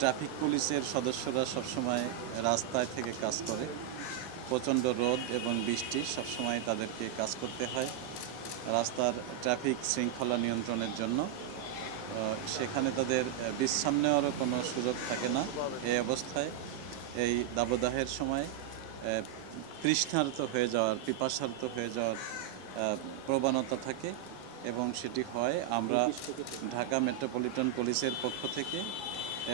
Traffic পুলিশের সদস্যরা সবসময় রাস্তায় থেকে কাজ করে। প্রচণ্ড রোদ এবং বৃষ্টি সবসময় তাদেরকে কাজ করতে হয় রাস্তার ট্রাফিক শৃঙ্খলা নিয়ন্ত্রণের জন্য। সেখানে তাদের বিশ্রাম নেওয়ারও কোনো সুযোগ থাকে না। এই অবস্থায় এই দাবদাহের সময় তৃষ্ণার্ত হয়ে যাওয়ার, পিপাসার্ত হয়ে যাওয়ার প্রবণতা থাকে এবং সেটি হয়। আমরা ঢাকা মেট্রোপলিটন পুলিশের পক্ষ থেকে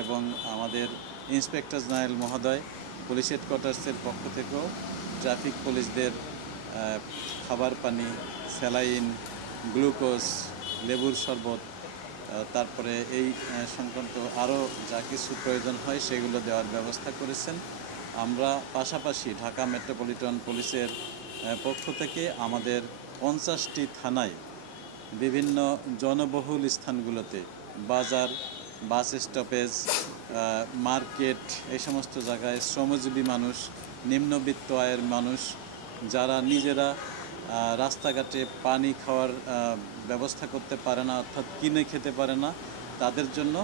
এবং আমাদের ইন্সপেক্টর জেনারেল মহোদয় পুলিশ হেডকোয়ার্টার্সের পক্ষ থেকেও ট্রাফিক পুলিশদের খাবার পানি, স্যালাইন, গ্লুকোজ, লেবুর শরবত, তারপরে এই সংক্রান্ত আরও যা কিছু প্রয়োজন হয় সেগুলো দেওয়ার ব্যবস্থা করেছেন। আমরা পাশাপাশি ঢাকা মেট্রোপলিটন পুলিশের পক্ষ থেকে আমাদের 50টি থানায় বিভিন্ন জনবহুল স্থানগুলোতে, বাজার, বাস স্টপেজ, মার্কেট, এই সমস্ত জায়গায় শ্রমজীবী মানুষ, নিম্নবিত্ত আয়ের মানুষ যারা নিজেরা রাস্তাঘাটে পানি খাওয়ার ব্যবস্থা করতে পারে না, অর্থাৎ কিনে খেতে পারে না, তাদের জন্য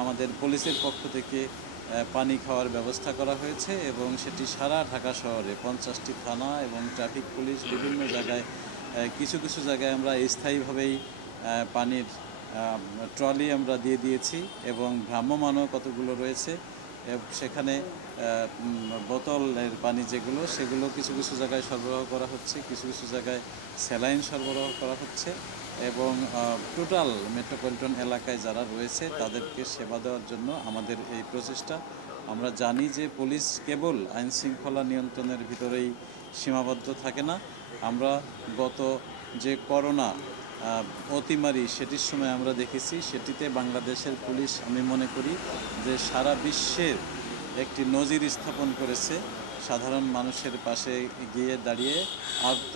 আমাদের পুলিশের পক্ষ থেকে পানি খাওয়ার ব্যবস্থা করা হয়েছে এবং সেটি সারা ঢাকা শহরে 50টি থানা এবং ট্রাফিক পুলিশ বিভিন্ন জায়গায়, কিছু কিছু জায়গায় আমরা স্থায়ীভাবেই পানির ট্রলি আমরা দিয়ে দিয়েছি এবং ভ্রাম্যমানও কতগুলো রয়েছে। সেখানে বোতলের পানি যেগুলো, সেগুলো কিছু কিছু জায়গায় সরবরাহ করা হচ্ছে, কিছু কিছু জায়গায় স্যালাইন সরবরাহ করা হচ্ছে এবং টোটাল মেট্রোপলিটন এলাকায় যারা রয়েছে তাদেরকে সেবা দেওয়ার জন্য আমাদের এই প্রচেষ্টা। আমরা জানি যে পুলিশ কেবল আইনশৃঙ্খলা নিয়ন্ত্রণের ভিতরেই সীমাবদ্ধ থাকে না। আমরা গত যে করোনা অতিমারি, সেটির সময় আমরা দেখেছি, সেটিতে বাংলাদেশের পুলিশ আমি মনে করি যে সারা বিশ্বের একটি নজির স্থাপন করেছে। সাধারণ মানুষের পাশে গিয়ে দাঁড়িয়ে, আহত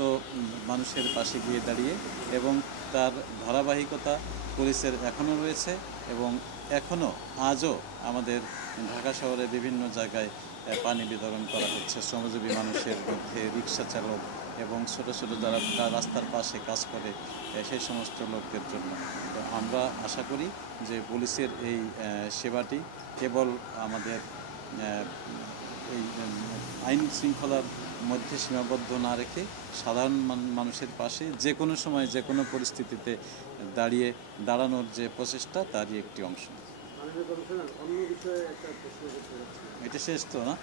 মানুষের পাশে গিয়ে দাঁড়িয়ে, এবং তার ধারাবাহিকতা পুলিশের এখনও রয়েছে এবং এখনও আজও আমাদের ঢাকা শহরে বিভিন্ন জায়গায় পানি বিতরণ করা হচ্ছে শ্রমজীবী মানুষের মধ্যে, রিক্সা চালক এবং ছোটো ছোটো যারা রাস্তার পাশে কাজ করে সেই সমস্ত লোকদের জন্য। তো আমরা আশা করি যে পুলিশের এই সেবাটি কেবল আমাদের এই আইন শৃঙ্খলার মধ্যে সীমাবদ্ধ না রেখে সাধারণ মানুষের পাশে যে কোনো সময় যে কোনো পরিস্থিতিতে দাঁড়ানোর যে প্রচেষ্টা, তারই একটি অংশ। এটা শেষ তো না?